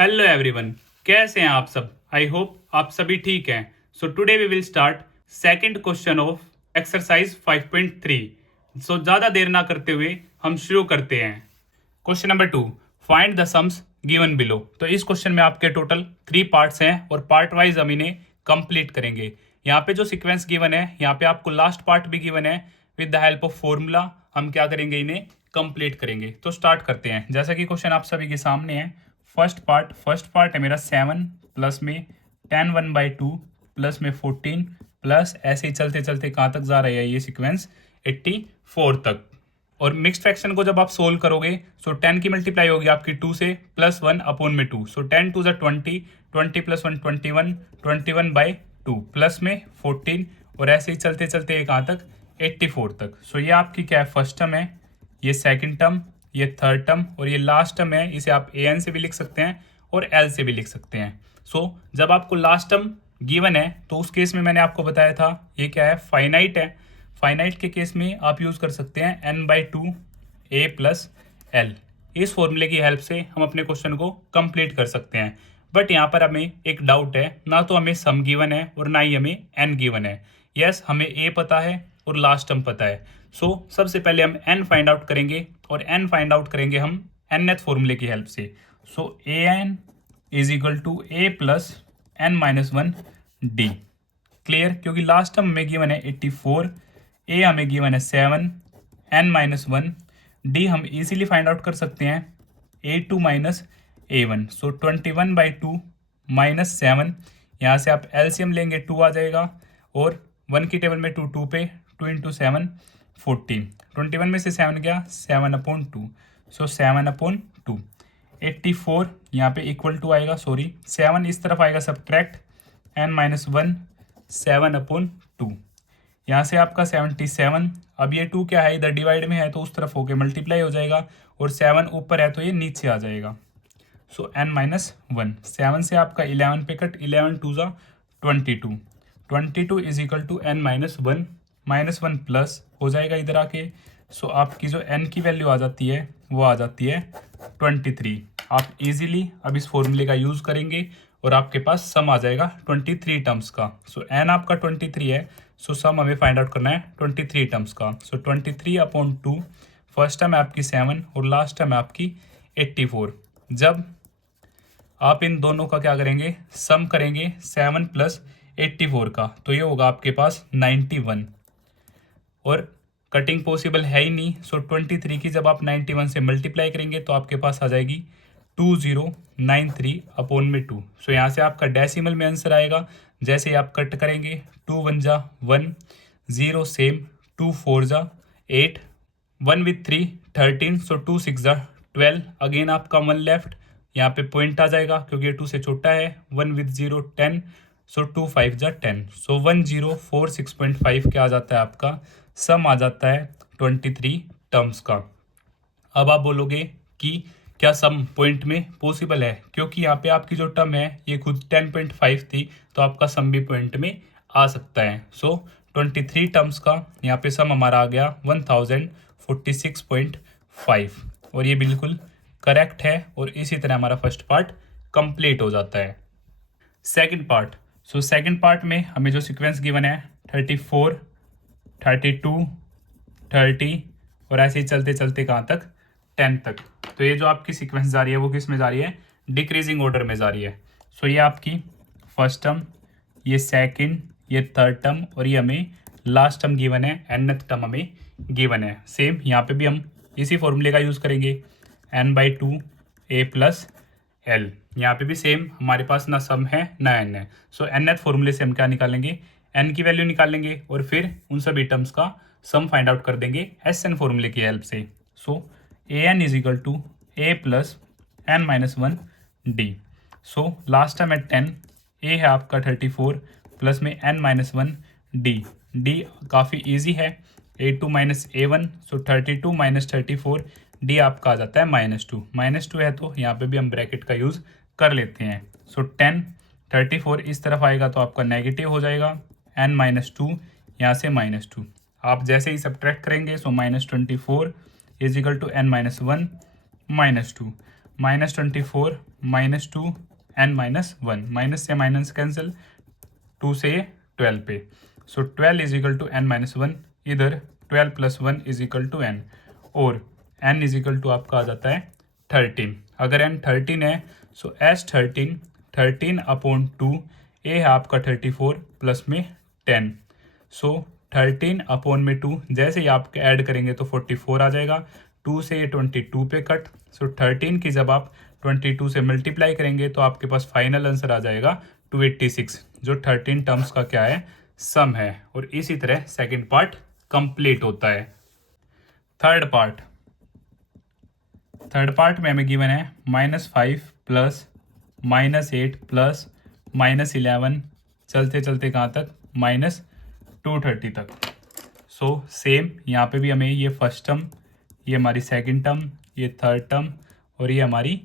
Hello everyone, कैसे हैं आप सब। आई होप आप सभी ठीक हैं। So today we will start second question of exercise 5.3। So ज़्यादा देर ना करते हुए हम शुरू करते हैं। Question number 2, find the sums given below. तो इस क्वेश्चन में आपके टोटल 3 पार्ट्स हैं और पार्ट वाइज हम इन्हें कंप्लीट करेंगे। यहाँ पे जो सीक्वेंस गिवन है, यहाँ पे आपको लास्ट पार्ट भी गिवन है। With the help of formula हम क्या करेंगे, इन्हें कंप्लीट करेंगे। तो स्टार्ट करते हैं। जैसा कि क्वेश्चन आप सभी के सामने है। फर्स्ट पार्ट है मेरा 7 प्लस में 10 1/2 प्लस में 14 प्लस ऐसे ही चलते चलते कहाँ तक जा रहा है ये सीक्वेंस 84 तक। और मिक्स्ड फ्रैक्शन को जब आप सोल्व करोगे सो 10 की मल्टीप्लाई होगी आपकी 2 से प्लस 1/2। सो 10 2 20, 20 प्लस 1 21, 21/2 प्लस में 14 और ऐसे ही चलते चलते ये कहाँ तक 84 तक। सो ये आपकी क्या है, फर्स्ट टर्म है, ये सेकंड टर्म, ये थर्ड टर्म और ये लास्ट टर्म है। इसे आप an से भी लिख सकते हैं और l से भी लिख सकते हैं। सो जब आपको लास्ट टर्म गिवन है तो उस केस में मैंने आपको बताया था ये क्या है, फाइनाइट है। फाइनाइट के केस में आप यूज़ कर सकते हैं n/2 a प्लस l। इस फॉर्मूले की हेल्प से हम अपने क्वेश्चन को कंप्लीट कर सकते हैं। बट यहाँ पर हमें एक डाउट है, ना तो हमें सम गिवन है और ना ही हमें n गिवन है। यस, हमें a पता है और लास्ट टर्म पता है। सो सबसे पहले हम n फाइंड आउट करेंगे और n फाइंड आउट करेंगे हम nth फॉर्मूले की हेल्प से। So an is equal to a plus n-1 d। Clear, क्योंकि लास्ट टर्म हमें गिवन है 84, a हमें गिवन है 7, n-1, d हम इजीली फाइंड आउट कर सकते हैं a2 माइनस a1। सो 21/2 माइनस 7, यहाँ से आप एलसीएम लेंगे 2 आ जाएगा और 1 की टेबल में 2 2 पे 2 इंटू 7 14। 21 में से 7 गया 7/2। सो 7/2 84 यहाँ पे इक्वल टू आएगा, सॉरी 7 इस तरफ आएगा सब्ट्रैक्ट n-1 7/2। यहाँ से आपका 77। अब ये 2 क्या है, इधर डिवाइड में है तो उस तरफ होके मल्टीप्लाई हो जाएगा और 7 ऊपर है तो ये नीचे आ जाएगा। सो n-1 7 से आपका 11 पे कट, 11 2 जा 22। 22 is equal to n-1 -1 plus हो जाएगा इधर आके। सो आपकी जो n की वैल्यू आ जाती है वो आ जाती है 23। आप इजीली अब इस फॉर्मूले का यूज़ करेंगे और आपके पास सम आ जाएगा 23 टर्म्स का। सो n आपका 23 है, सो सम हमें फाइंड आउट करना है 23 टर्म्स का। सो 23/2, फर्स्ट टर्म है आपकी 7 और लास्ट टर्म है आपकी 84। जब आप इन दोनों का क्या करेंगे, सम करेंगे 7 प्लस 84 का, तो ये होगा आपके पास 91। और कटिंग पॉसिबल है ही नहीं। सो 23 की जब आप 91 से मल्टीप्लाई करेंगे तो आपके पास आ जाएगी 2093/2। सो यहाँ से आपका डेसिमल में आंसर आएगा। जैसे ही आप कट करेंगे 2 1 जा 1, 0 सेम, 2 4 जा 8, 1 विथ 3 13, सो 2 6 जा 12। अगेन आपका 1 लेफ्ट, यहाँ पे पॉइंट आ जाएगा क्योंकि ये 2 से छोटा है। 1 विथ 0 10, सो 2 5 जा 10। सो 1046.5 क्या आ जाता है आपका, सम आ जाता है 23 टर्म्स का। अब आप बोलोगे कि क्या सम पॉइंट में पॉसिबल है, क्योंकि यहाँ पे आपकी जो टर्म है ये खुद 10.5 थी तो आपका सम भी पॉइंट में आ सकता है। सो 23 टर्म्स का यहाँ पे सम हमारा आ गया 1046.5 और ये बिल्कुल करेक्ट है और इसी तरह हमारा फर्स्ट पार्ट कंप्लीट हो जाता है। Second part, so second part में हमें जो सीक्वेंस गिवन है 34 32 30 और ऐसे ही चलते चलते कहाँ तक 10 तक। तो ये जो आपकी सीक्वेंस जा रही है वो किस में जा रही है, डिक्रीजिंग ऑर्डर में जा रही है। सो ये आपकी फर्स्ट टर्म, ये सेकंड, ये थर्ड टर्म और ये हमें लास्ट टर्म गिवन है, nth टर्म हमें गिवन है। सेम यहाँ पे भी हम इसी फॉर्मूले का यूज़ करेंगे n/2 a प्लस l। यहाँ पे भी सेम हमारे पास ना सम है ना n है। सो nth फॉर्मूले से हम क्या निकालेंगे, n की वैल्यू निकालेंगे और फिर उन सभी टर्म्स का सम फाइंड आउट कर देंगे SN फॉर्मूले की हेल्प से। So an is equal to a plus n-1 d। So last time है 10, a है आपका 34 प्लस में n-1 d। d काफ़ी इजी है, a2 माइनस a1। सो 32 माइनस 34, d आपका आ जाता है -2। -2 है तो यहाँ पे भी हम ब्रैकेट का यूज़ कर लेते हैं। सो 10 34 इस तरफ आएगा तो आपका नेगेटिव हो जाएगा, n-2 यहाँ से -2। आप जैसे ही सब्ट्रैक्ट करेंगे so -24 is equal to n-1 -2। -24 -2 n -1, minus से माइनस कैंसिल, 2 से 12 पे। So 12 is equal to n -1, इधर 12 + 1 इज इक्वल टू n, और n इज इक्वल टू आपका आ जाता है 13। अगर n 13 है सो S 13 अपॉन 2, ए है आपका 34 प्लस में 10। सो 13 अपॉन में 2, जैसे ही आप ऐड करेंगे तो 44 आ जाएगा। 2 से ये 22 पे कट। सो 13 की जब आप 22 से मल्टीप्लाई करेंगे तो आपके पास फाइनल आंसर आ जाएगा 286, जो 13 टर्म्स का क्या है, सम है। और इसी तरह सेकंड पार्ट कंप्लीट होता है। थर्ड पार्ट में हमें गिवन है -5 प्लस -8 प्लस -11, चलते चलते कहाँ तक, -230 तक। सो सेम यहाँ पे भी हमें ये फर्स्ट टर्म, ये हमारी सेकंड टर्म, ये थर्ड टर्म, और ये हमारी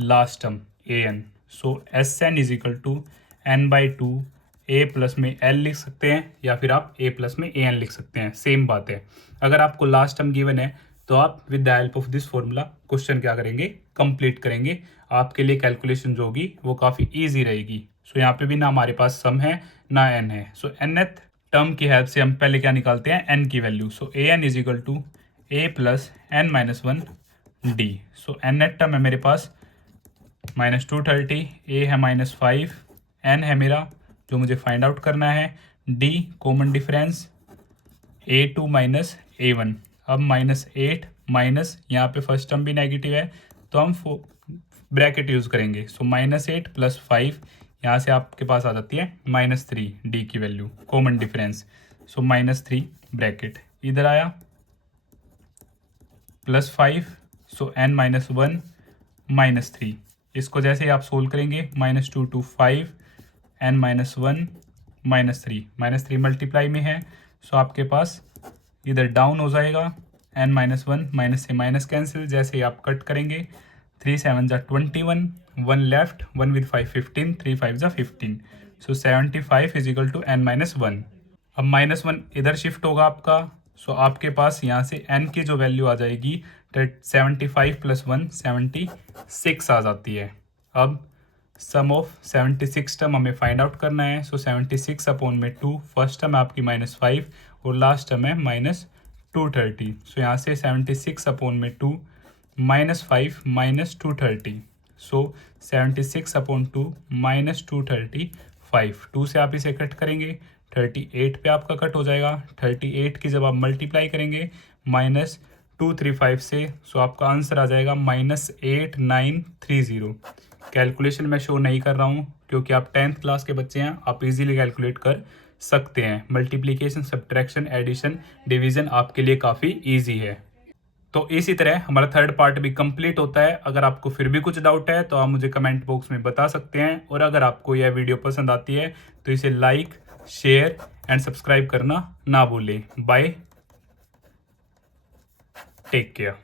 last term an। So Sn is equal to n/2, a plus में l लिख सकते हैं, या फिर आप a प्लस में an लिख सकते हैं, सेम बात है। अगर आपको लास्ट टर्म गिवन है तो आप with the help of this formula question क्या करेंगे, कंप्लीट करेंगे। आपके लिए कैलकुलेशन जो होगी वो काफ़ी ईजी रहेगी। सो यहाँ पे भी ना हमारे पास सम है ना n है। सो nth टर्म की हेल्प से हम पहले क्या निकालते हैं, n की value. So an is equal to a plus n -1 d। So nth term है मेरे पास -230, a है -5, n है मेरा जो मुझे फाइंड आउट करना है, d common difference a2 -a1। अब -8 माइनस, यहाँ पे फर्स्ट टर्म भी नेगेटिव है तो हम ब्रैकेट यूज़ करेंगे। सो -8 + 5, यहाँ से आपके पास आ जाती है -3, d की वैल्यू कॉमन डिफरेंस। सो -3 ब्रैकेट इधर आया, +5, सो n -1 -3। इसको जैसे ही आप सोल्व करेंगे, -2 to 5, n -1 -3 मल्टीप्लाई में है। सो आपके पास इधर डाउन हो जाएगा, n -1 माइनस से माइनस कैंसिल, जैसे ही आप कट करेंगे 3 7 जा 21, 1 लेफ्ट, 1 with 5 15, 3 5 जा 15। सो 75 इज इक्वल टू n -1। अब -1 इधर शिफ्ट होगा आपका। सो आपके पास यहाँ से n की जो वैल्यू आ जाएगी 75 + 1 76 आ जाती है। अब सम ऑफ 76 टर्म हमें फाइंड आउट करना है। सो 76 अपॉन में 2, फर्स्ट टर्म है आपकी -5 और लास्ट टर्म है -230। सो यहाँ से 76 अपॉन में 2, -5 -230। सो 76 अपॉन 2 -235, 2 से आप इसे कट करेंगे 38 पे आपका कट हो जाएगा। 38 की जब आप मल्टीप्लाई करेंगे -235 से, सो आपका आंसर आ जाएगा -8930। कैलकुलेशन मैं शो नहीं कर रहा हूँ क्योंकि आप 10th क्लास के बच्चे हैं, आप इजीली कैलकुलेट कर सकते हैं। मल्टीप्लिकेशन, सब्ट्रैक्शन, एडिशन, डिवीजन आपके लिए काफ़ी इजी है। तो इसी तरह हमारा थर्ड पार्ट भी कंप्लीट होता है। अगर आपको फिर भी कुछ डाउट है तो आप मुझे कमेंट बॉक्स में बता सकते हैं, और अगर आपको यह वीडियो पसंद आती है तो इसे लाइक, शेयर एंड सब्सक्राइब करना ना भूलें। Bye, take care.